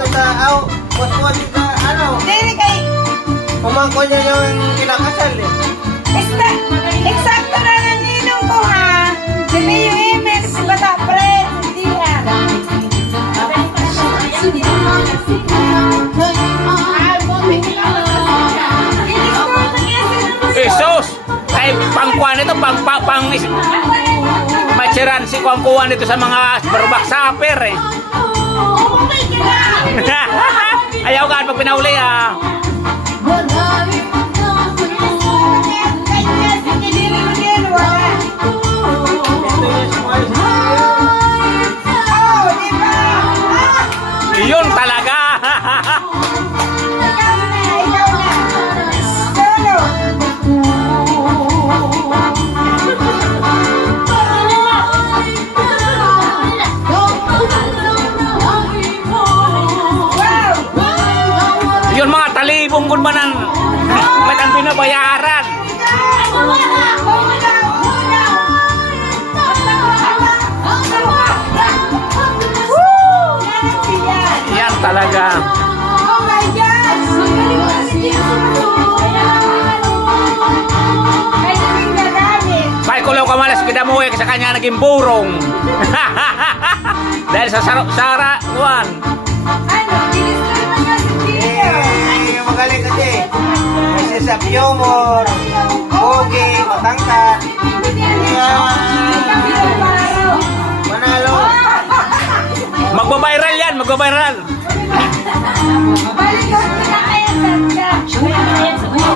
to sa, waswas sa, Dili kay, pumangko niya yung kinakasal eh. eksakto na ng ninong ko ha. Dili yung email si Bata Fred. Hindi yan. Isos! Ay, pangkuhan ito, machiran si kuhan ito sa mga barubak saper eh. Ayaw ka pag pinauli ah. Yun talaga. Yun mga talibong kun ba ng may ang binabayaran. Yan talaga. Oh my God! May naging gagamit. Pai kulaw ka malas kita mo sa kanya naging burong. Dahil sa sara kuan. Ano? Dinistor na nga si Tito. Magaling kasi. May sisapyo mo, pogi, matangka. Pagkakita Manalo. Magbabiral yan, magbabiral.